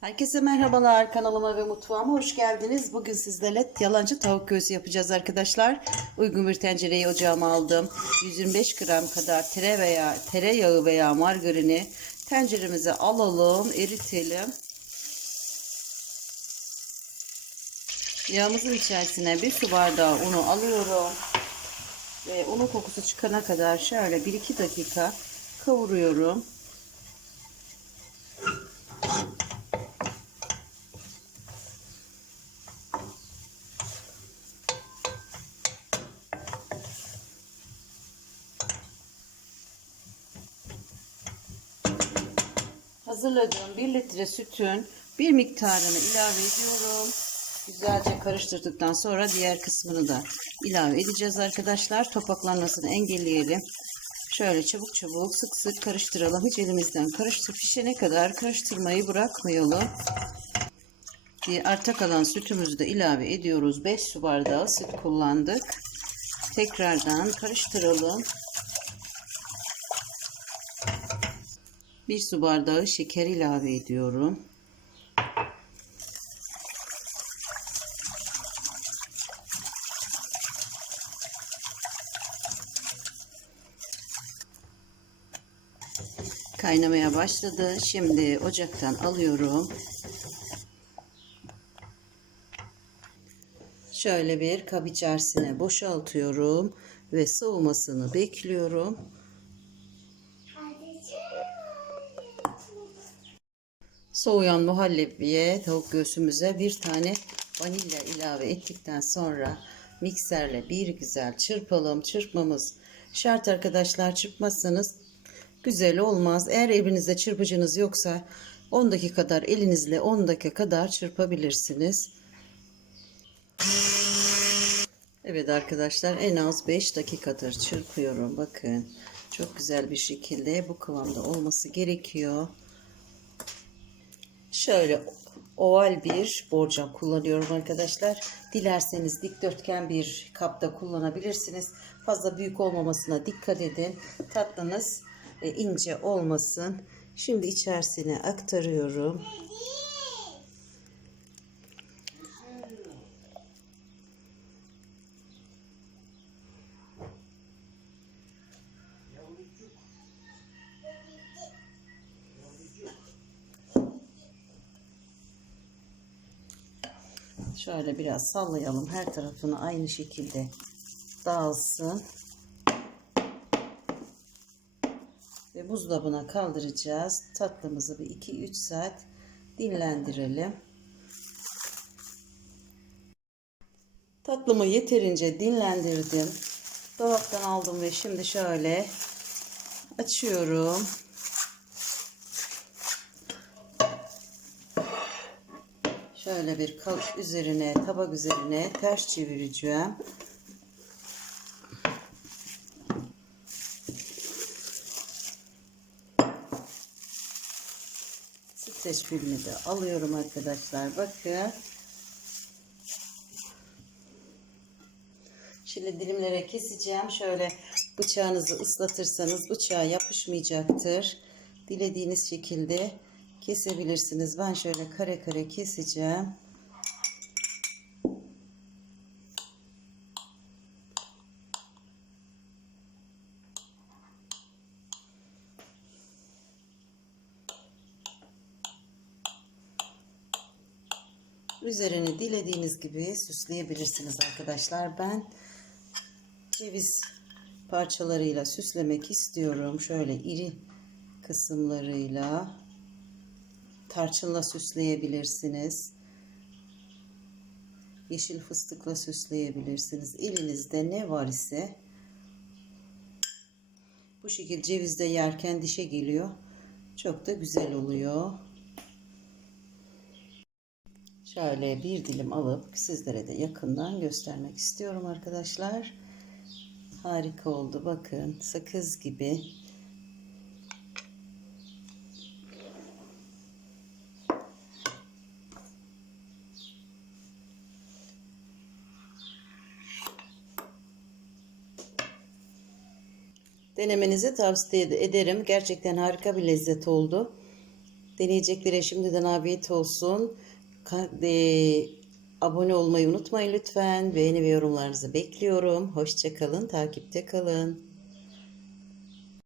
Herkese merhabalar kanalıma ve mutfağıma hoş geldiniz. Bugün sizlerle yalancı tavuk göğsü yapacağız arkadaşlar. Uygun bir tencereyi ocağıma aldım. 125 gram kadar tere veya tereyağı veya margarini tenceremize alalım, eritelim. Yağımızın içerisine bir su bardağı unu alıyorum. Ve unun kokusu çıkana kadar şöyle 1-2 dakika kavuruyorum. Hazırladığım 1 litre sütün bir miktarını ilave ediyorum. Güzelce karıştırdıktan sonra diğer kısmını da ilave edeceğiz arkadaşlar. Topaklanmasını engelleyelim. Şöyle çabuk çabuk sık sık karıştıralım. Hiç elimizden karıştır pişene kadar karıştırmayı bırakmayalım. Arta kalan sütümüzü de ilave ediyoruz. 5 su bardağı süt kullandık. Tekrardan karıştıralım. 1 su bardağı şeker ilave ediyorum. Kaynamaya başladı. Şimdi ocaktan alıyorum. Şöyle bir kap içerisine boşaltıyorum ve soğumasını bekliyorum. Soğuyan muhallebiye tavuk göğsümüze bir tane vanilya ilave ettikten sonra mikserle bir güzel çırpalım. Çırpmamız şart arkadaşlar. Çırpmazsanız güzel olmaz. Eğer evinizde çırpıcınız yoksa 10 dakika kadar elinizle 10 dakika kadar çırpabilirsiniz. Evet arkadaşlar en az 5 dakikadır çırpıyorum. Bakın çok güzel bir şekilde bu kıvamda olması gerekiyor. Şöyle oval bir borcam kullanıyorum arkadaşlar. Dilerseniz dikdörtgen bir kapta kullanabilirsiniz. Fazla büyük olmamasına dikkat edin. Tatlınız e, ince olmasın. Şimdi içerisine aktarıyorum. Şöyle biraz sallayalım. Her tarafını aynı şekilde dağılsın. Ve buzdolabına kaldıracağız. Tatlımızı bir 2-3 saat dinlendirelim. Tatlımı yeterince dinlendirdim. Dolaptan aldım ve şimdi şöyle açıyorum. Şöyle bir kalıp üzerine, tabak üzerine ters çevireceğim. Streç filmi de alıyorum arkadaşlar. Bakın. Şimdi dilimlere keseceğim. Şöyle bıçağınızı ıslatırsanız bıçağa yapışmayacaktır. Dilediğiniz şekilde kesebilirsiniz. Ben şöyle kare kare keseceğim. Üzerini dilediğiniz gibi süsleyebilirsiniz arkadaşlar. Ben ceviz parçalarıyla süslemek istiyorum. Şöyle iri kısımlarıyla tarçınla süsleyebilirsiniz. Yeşil fıstıkla süsleyebilirsiniz. Elinizde ne var ise bu şekilde cevizde yerken dişe geliyor. Çok da güzel oluyor. Şöyle bir dilim alıp sizlere de yakından göstermek istiyorum arkadaşlar. Harika oldu bakın sakız gibi. Denemenizi tavsiye ederim. Gerçekten harika bir lezzet oldu. Deneyeceklere şimdiden afiyet olsun. E, abone olmayı unutmayın lütfen. Beğeni ve yorumlarınızı bekliyorum. Hoşçakalın, takipte kalın.